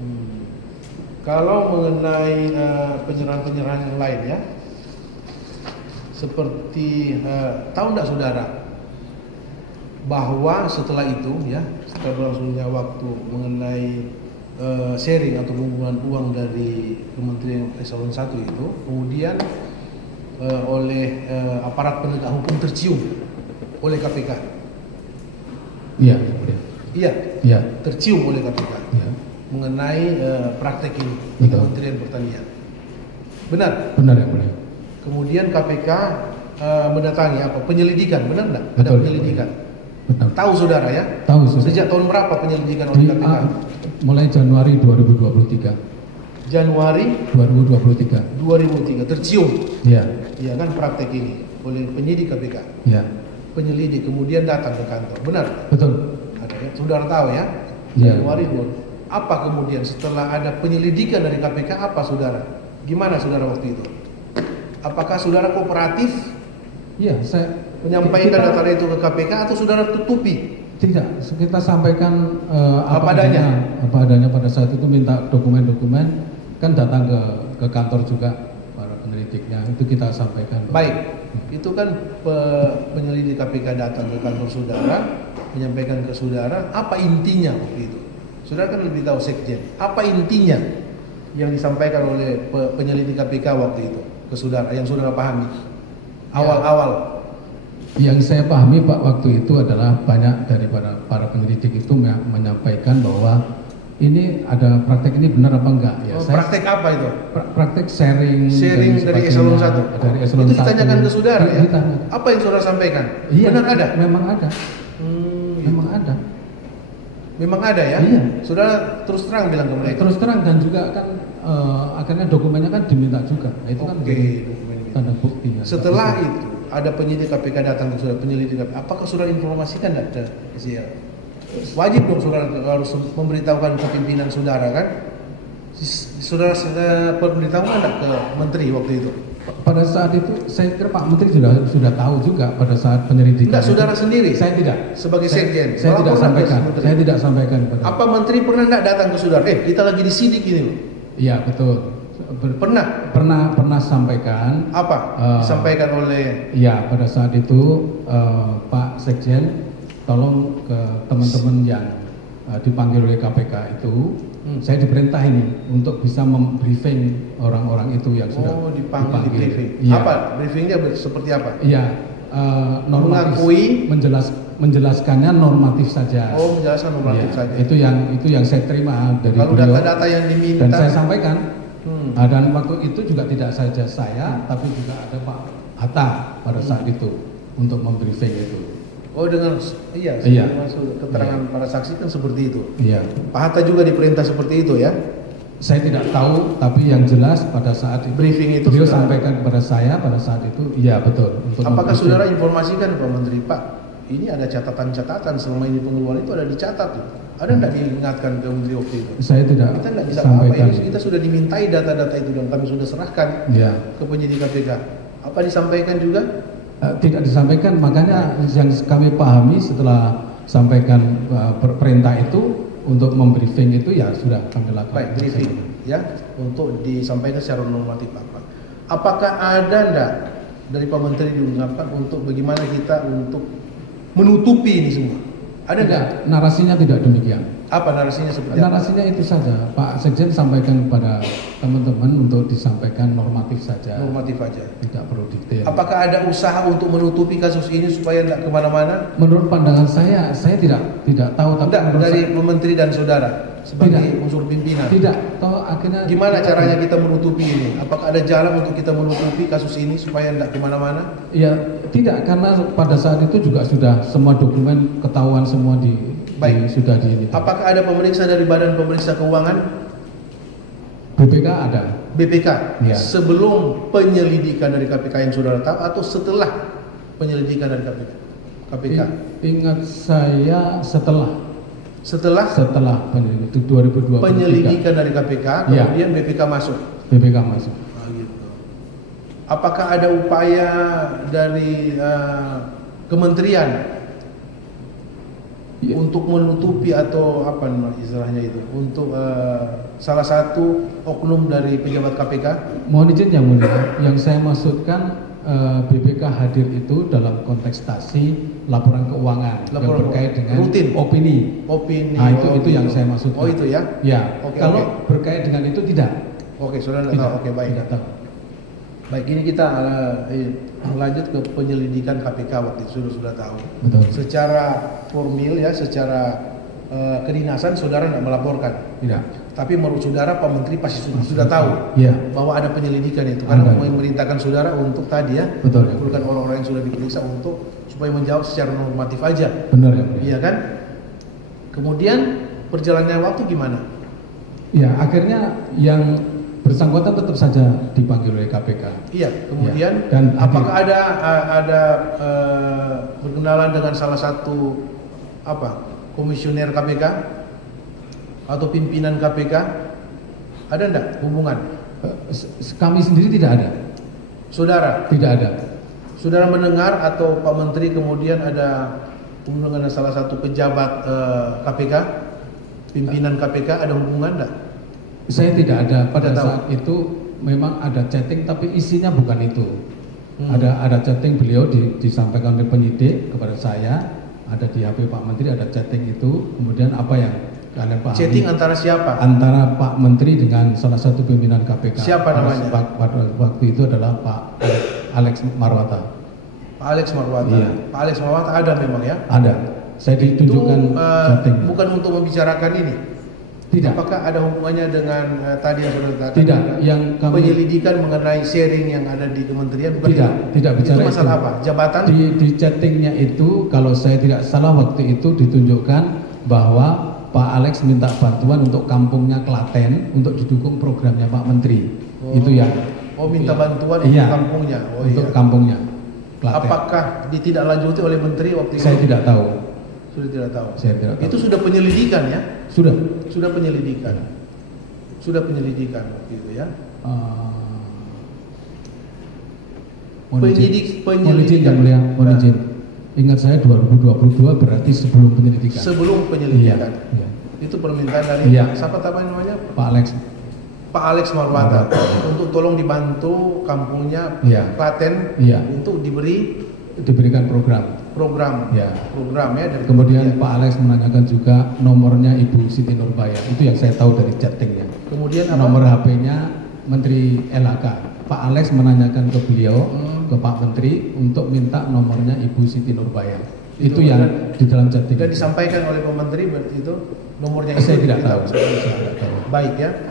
Hmm. Kalau mengenai penyerahan-penyerahan yang lain ya, seperti tahu nggak saudara bahwa setelah itu ya, setelah berlangsungnya waktu mengenai sharing atau pengumpulan uang dari Kementerian Eselon 1 itu, kemudian oleh aparat penegak hukum tercium oleh KPK. Iya. Iya. Iya. Tercium oleh KPK. Iya. Mengenai praktek ini di Kementerian Pertanian. Benar? Benar ya, boleh. Kemudian KPK mendatangi apa? Penyelidikan, benar enggak? Ada Betul, penyelidikan. Betul. Tahu saudara ya? Tahu saudara. Sejak tahun berapa penyelidikan oleh KPK? Mulai Januari 2023. Januari 2023. 2003 tercium. Iya. Iya kan praktek ini oleh penyidik KPK. Iya. Penyelidik kemudian datang ke kantor. Benar? Betul. Ada ya? Saudara tahu ya? Iya. Januari 20. Apa kemudian setelah ada penyelidikan dari KPK apa saudara? Gimana saudara waktu itu? Apakah saudara kooperatif? Iya, saya menyampaikan data itu ke KPK atau saudara tutupi? Tidak, kita sampaikan apa adanya. Apa adanya pada saat itu, minta dokumen-dokumen, kan datang ke kantor juga para penyelidiknya, itu kita sampaikan. Baik, itu kan penyelidik KPK datang ke kantor saudara, menyampaikan ke saudara apa intinya waktu itu. Saudara kan lebih tahu sekjen. Apa intinya yang disampaikan oleh penyelidik KPK waktu itu ke saudara, yang saudara pahami awal-awal? Yang saya pahami Pak waktu itu adalah banyak daripada para penyelidik itu menyampaikan bahwa ini ada praktek ini benar apa enggak ya. Praktek apa itu? Praktek sharing dari Eselon 1. Dari Eselon 1. Itu ditanyakan ke saudara ya? Ditanya. Apa yang saudara sampaikan? Iya, benar ada? Memang ada. Memang ada. Memang ada ya? Iya. Saudara terus terang bilang ke mereka? Terus terang, dan juga kan akhirnya dokumennya kan diminta juga. Nah, itu kan tanda bukti. Ya. Setelah itu ada penyidik KPK datang ke saudara, penyelidik KPK. Apakah saudara informasikan tidak ke SIL? Wajib dong saudara harus memberitahukan ke pimpinan saudara kan? Saudara memberitahukan tidak ke menteri waktu itu? Pada saat itu saya kira Pak Menteri sudah tahu juga pada saat penyelidikan. Tidak, saudara sendiri? Saya tidak. Sebagai sekjen? Saya tidak sampaikan. Saya tidak sampaikan. Apa menteri pernah tidak datang ke saudara? Kita lagi disidik ini loh. Iya betul. Pernah sampaikan. Apa? Disampaikan oleh? Iya, pada saat itu Pak Sekjen tolong ke teman-teman yang dipanggil oleh KPK itu, saya diperintah ini untuk bisa membriefing orang-orang itu yang sudah dipanggil. Di briefing. Ya. Apa? Briefingnya seperti apa? Iya, normatif. Menjelaskannya normatif saja. Menjelaskan normatif saja. Itu yang saya terima dari kalau beliau. Kalau data-data yang diminta dan saya sampaikan. Dan waktu itu juga tidak saja saya, tapi juga ada Pak Hatta pada saat itu untuk membriefing itu. Iya. Masuk keterangan para saksi kan seperti itu. Iya. Pak Hatta juga diperintah seperti itu ya? Saya tidak tahu, tapi yang jelas pada saat itu briefing itu beliau sampaikan kepada saya pada saat itu, iya betul. Apakah saudara informasikan Pak Menteri, Pak, ini ada catatan-catatan selama ini pengeluaran itu ada dicatat tuh. Ada tidak diingatkan ke Menteri waktu itu? Saya tidak. Kita tidak bisa sampaikan. apa-apa. Kita sudah dimintai data-data itu dan kami sudah serahkan ke penyidik KPK. Apa disampaikan juga? Tidak disampaikan, makanya yang kami pahami setelah sampaikan perintah itu untuk membriefing itu ya sudah kami lakukan. Baik, briefing ya untuk disampaikan secara normatif apa. Apakah ada enggak dari Pak Menteri diungkapkan untuk bagaimana kita untuk menutupi ini semua? Ada enggak? Narasinya tidak demikian. Apa narasinya seperti apa? Narasinya itu saja. Pak Sekjen sampaikan kepada teman-teman untuk disampaikan normatif saja. Normatif saja. Tidak perlu detail. Apakah ada usaha untuk menutupi kasus ini supaya tidak kemana-mana? Menurut pandangan saya tidak tahu. Tapi dari Menteri dan saudara sebagai unsur pimpinan. Tidak. Toh akhirnya. Gimana caranya kita menutupi ini? Apakah ada jalan untuk kita menutupi kasus ini supaya tidak kemana-mana? Ya tidak, karena pada saat itu juga sudah semua dokumen ketahuan semua sudah di. Apakah ada pemeriksa dari Badan Pemeriksa Keuangan? BPK ada. BPK. Ya. Sebelum penyelidikan dari KPK yang saudara tahu atau setelah penyelidikan dari KPK? Ingat saya setelah penyelidikan itu 2023. Penyelidikan dari KPK, kemudian BPK masuk. BPK masuk. Gitu. Apakah ada upaya dari kementerian Ya. untuk menutupi atau apa istilahnya itu, untuk salah satu oknum dari pejabat KPK? Mohon izin Yang Mulia, yang saya maksudkan BPK hadir itu dalam kontestasi laporan keuangan yang berkait dengan rutin. opini. Opini. Nah, itu yang saya maksudkan. Oh, itu ya? Ya. Oke, kalau berkait dengan itu tidak. Oke, saudara tidak tahu. Oke, baik. Tidak tahu. Baik, ini kita lanjut ke penyelidikan KPK waktu itu sudah tahu. Betul. Secara formil ya, secara kedinasan saudara tidak melaporkan. Tidak. Tapi menurut saudara Pak Menteri pasti sudah tahu Ya. bahwa ada penyelidikan itu. Karena memerintahkan saudara untuk tadi ya, betul. mengumpulkan orang-orang yang sudah diperiksa untuk supaya menjawab secara normatif aja. Benar ya. Iya kan? Kemudian perjalanannya waktu gimana? Ya, akhirnya yang bersangkutan tetap saja dipanggil oleh KPK. Iya, kemudian ya. Dan apakah ada berkenalan dengan salah satu komisioner KPK atau pimpinan KPK? Ada enggak hubungan? Kami sendiri tidak ada. Saudara? Tidak ada. Saudara mendengar atau Pak Menteri kemudian ada hubungan dengan salah satu pejabat KPK, pimpinan KPK, ada hubungan enggak? Saya tidak ada. Pada tidak saat itu memang ada chatting tapi isinya bukan itu. Ada chatting beliau disampaikan oleh penyidik kepada saya, ada di HP Pak Menteri ada chatting itu. Kemudian apa yang kalian pahami? Chatting antara siapa? Antara Pak Menteri dengan salah satu pimpinan KPK. Siapa namanya? Pada waktu itu adalah Pak Alex Marwata. Pak Alex Marwata. Iya. Pak Alex Marwata ada memang ya? Ada. Saya ditunjukkan chatting. Bukan untuk membicarakan ini. Tidak. Apakah ada hubungannya dengan tadi yang sudah katakan? Tidak. Yang kami penyelidikan mengenai sharing yang ada di kementerian bukan? Tidak bicara itu. Masalah apa? Jabatan? Di chattingnya itu kalau saya tidak salah waktu itu ditunjukkan bahwa Pak Alex minta bantuan untuk kampungnya Klaten untuk didukung programnya Pak Menteri. Itu ya. Oh, minta bantuan untuk kampungnya. Oh, untuk kampungnya Klaten. Apakah ditindaklanjuti oleh Menteri waktu itu? Saya tidak tahu. Sudah tidak tahu. Saya tidak tahu. Itu sudah penyelidikan ya? Sudah. Sudah penyelidikan. Sudah penyelidikan waktu itu ya. Penyelidikan yang mulia, mohon izin. Ingat saya 2022 berarti sebelum penyelidikan. Sebelum penyelidikan. Iya. Itu permintaan dari siapa namanya? Pak Alex. Pak Alex Marwata untuk tolong dibantu kampungnya Klaten untuk diberikan program ya dari kemudian Pak Alex menanyakan juga nomornya Ibu Siti Nurbaya. Itu yang saya tahu dari chattingnya. Kemudian nomor HP-nya Menteri LHK. Pak Alex menanyakan ke beliau ke Pak Menteri untuk minta nomornya Ibu Siti Nurbaya. Itu yang di dalam chatting. Dan disampaikan oleh Pak Menteri berarti itu nomornya saya itu tidak tahu. Baik ya.